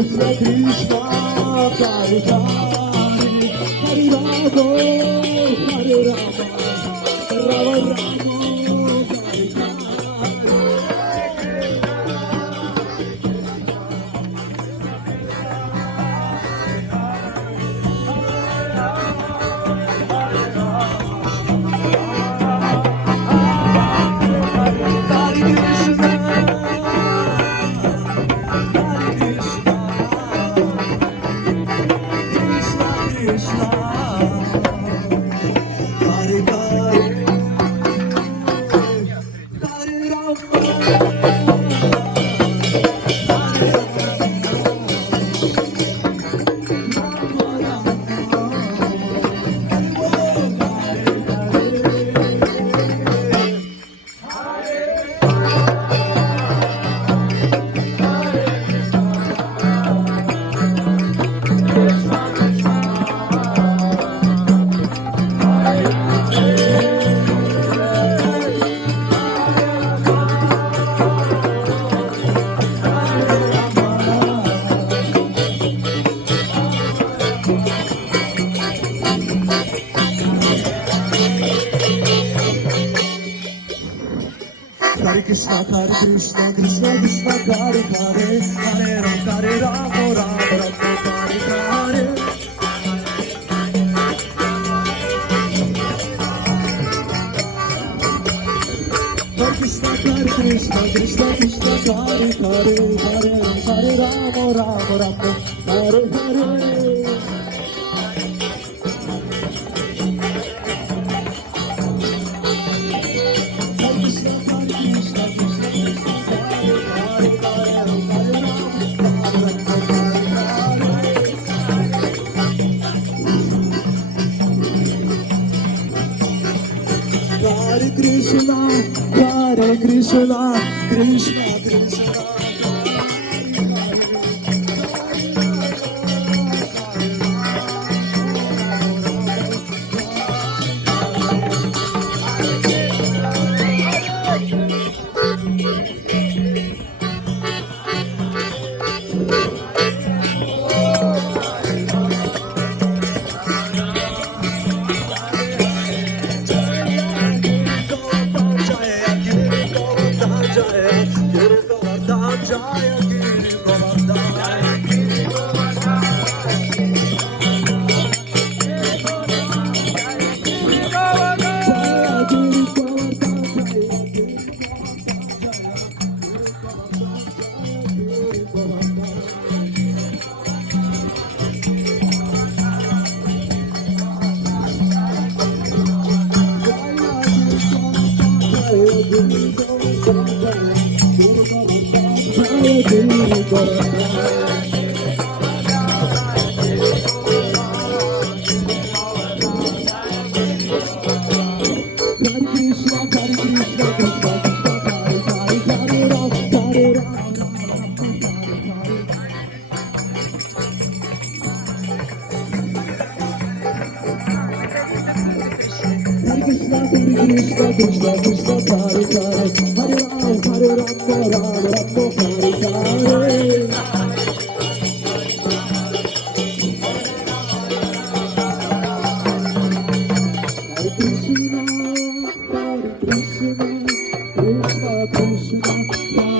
Krishna, Hare Rama, Hare Rama, Rama Rama, Hare Krishna, Hare Krishna, Krishna Krishna, Hare Hare, Hare Rama, Hare Rama, Rama Rama, Hare Hare. Hare Krishna, Hare Krishna, Krishna Krishna, Hare Hare, Hare Rama, Hare Rama, Rama Rama, Hare Hare. Hare Krishna, Hare Krishna, Krishna Krishna. Krishna Krishna Krishna Hare Hare Hare Rama Rama Rama Hare Hare. Hare Krishna Krishna Krishna Hare Hare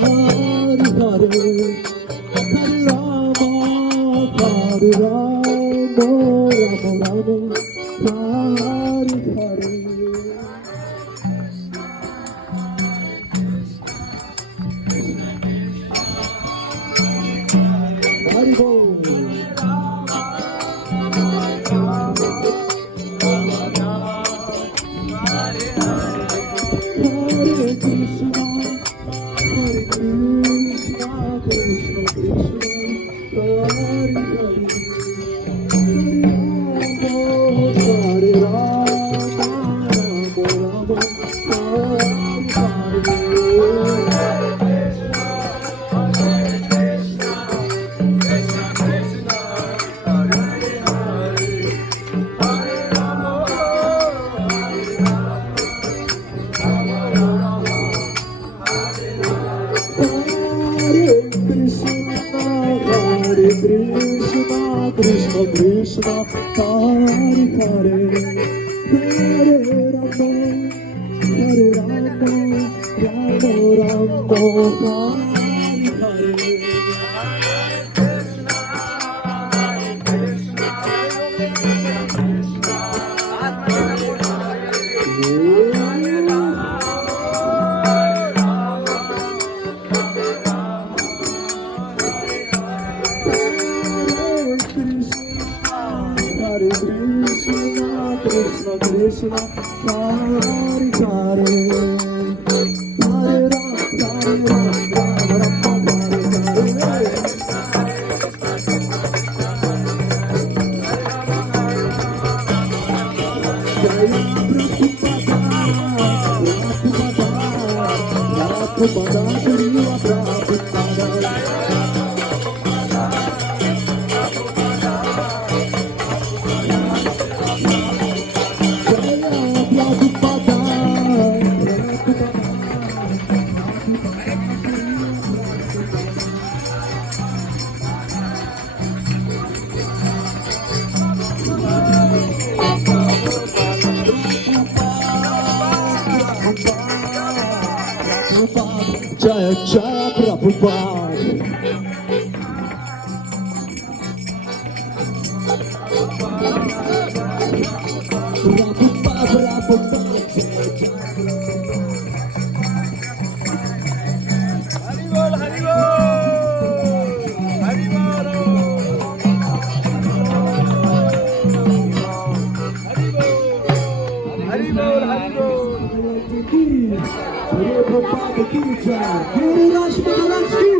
Hare Rama Rama Rama Hare Hare. Hare Bol. Hare Krishna, Hare Krishna, Krishna Krishna, Hare Hare, Hare Rama, Hare Rama. Krishna, Krishna Krishna, Hare Hare, Hare Rama, Hare Rama, Rama Rama, Hare Hare. Hare Krishna, Krishna Krishna, Hare Hare, Hare Rama, Rama Hare Hare. Jaya Prabhupada, Shriya Prabhupada. Jaya Jaya Prabhupada. Prabhupada, Prabhupada, Jaya Jaya. Haribol, Haribol, Haribol, Haribol, Haribol. Prabhupada ki jai. Guru Raj Maharaj ki